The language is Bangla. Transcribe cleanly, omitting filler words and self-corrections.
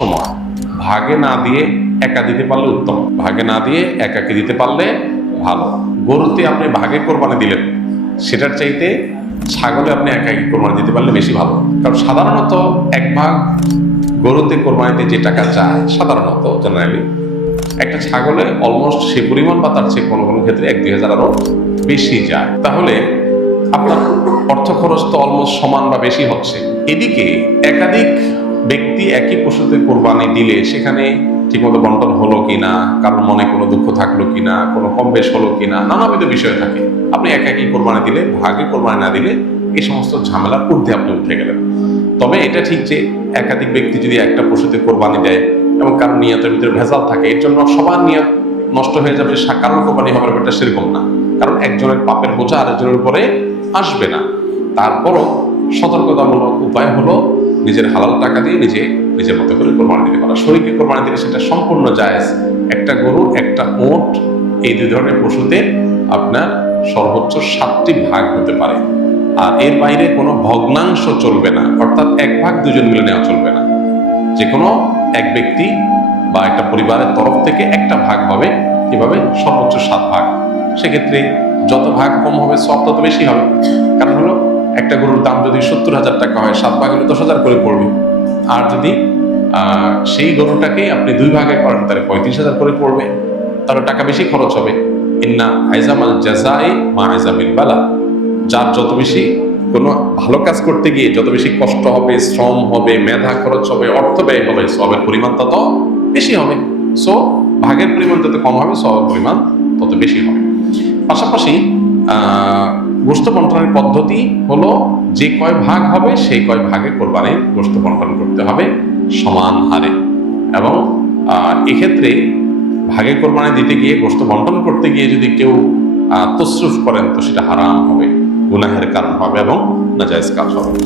সময় ভাগে না দিয়ে একা দিতে পারলে উত্তম, ভাগে না দিয়ে একাকে দিতে পারলে ভালো। গরুতে আপনি ভাগে কোরবানি দিলেন, সেটার চাইতে ছাগলে আপনি একাকি কোরবানি দিতে পারলে বেশি ভালো। কারণ সাধারণত এক ভাগ গরুতে কোরবানিতে যে টাকা চায়, সাধারণত জেনারেলি একটা ছাগলে অলমোস্ট সে পরিমাণ বা তার চেয়ে কোনো কোনো ক্ষেত্রে 1-2 হাজার আরো বেশি যায়। তাহলে আপনার অর্থ খরচ তো অলমোস্ট সমান বা বেশি হচ্ছে। এদিকে একাধিক ব্যক্তি একই পশুতে কোরবানি দিলে সেখানে ঠিকমতো বন্টন হলো কিনা, কারোর মনে কোনো দুঃখ থাকলো কিনা, কোনো কম বেশ হলো কিনা, নানাবিধ বিষয় থাকে। আপনি একাকি কোরবানি দিলে, ভাগে কোরবানি না দিলে এই সমস্ত ঝামেলার ঊর্ধ্বে আপনি উঠে গেলেন। তবে এটা ঠিক যে একাধিক ব্যক্তি যদি একটা পশুতে কোরবানি দেয় এবং কারোর নিয়তের ভিতরে ভেজাল থাকে, এর জন্য সবার নিয়ত নষ্ট হয়ে যাবে, কারোর কোরবানি হবে ব্যাপারটা সেরকম না। কারণ একজনের পাপের বোঝা আরেকজনের উপরে আসবে না। তারপরও সতর্কতামূলক উপায় হলো নিজের হালাল টাকা দিয়ে নিজের মতো করে কোরবানি দিতে পারা। শরীকে কোরবানি দিলে সেটা সম্পূর্ণ জায়েজ। একটা গরু, একটা ওট, এই দুই ধরনের পশুতে আপনার সর্বোচ্চ 7টি ভাগ হতে পারে। আর এর বাইরে কোনো ভগ্নাংশ চলবে না, অর্থাৎ এক ভাগ দুজন মিলে নেওয়া চলবে না। যে কোনো এক ব্যক্তি বা একটা পরিবারের তরফ থেকে একটা ভাগ হবে, এভাবে সর্বোচ্চ 7 ভাগ। সেক্ষেত্রে যত ভাগ কম হবে সব তত বেশি হবে। কারণ হলো একটা গরুর দাম যদি 70,000 টাকা হয়, 7 ভাগ হলে 10,000 করে পড়বে। আর যদি সেই গরুটাকে আপনি 2 ভাগে করেন তাহলে 35,000 করে পড়বে, তাহলে টাকা বেশি খরচ হবে। ইন্না আইজামাল জাযাই মা আইজামিল বালা। যার যত বেশি কোনো ভালো কাজ করতে গিয়ে যত বেশি কষ্ট হবে, শ্রম হবে, মেধা খরচ হবে, অর্থ ব্যয় হবে, সবের পরিমাণ তত বেশি হবে। সো ভাগের পরিমাণ যত কম হবে, সবের পরিমাণ তত বেশি হবে। পাশাপাশি গোশত বন্টনের পদ্ধতি হলো যে কয় ভাগ হবে সেই কয় ভাগে কোরবানির গোশত বন্টন করতে হবে সমান হারে। এবং এক্ষেত্রে ভাগে কোরবানি দিতে গিয়ে, গোশত বন্টন করতে গিয়ে যদি কেউ তসরুফ করেন তো সেটা হারাম হবে, গুনাহের কারণ হবে এবং নাজায়েজ কাজ হবে।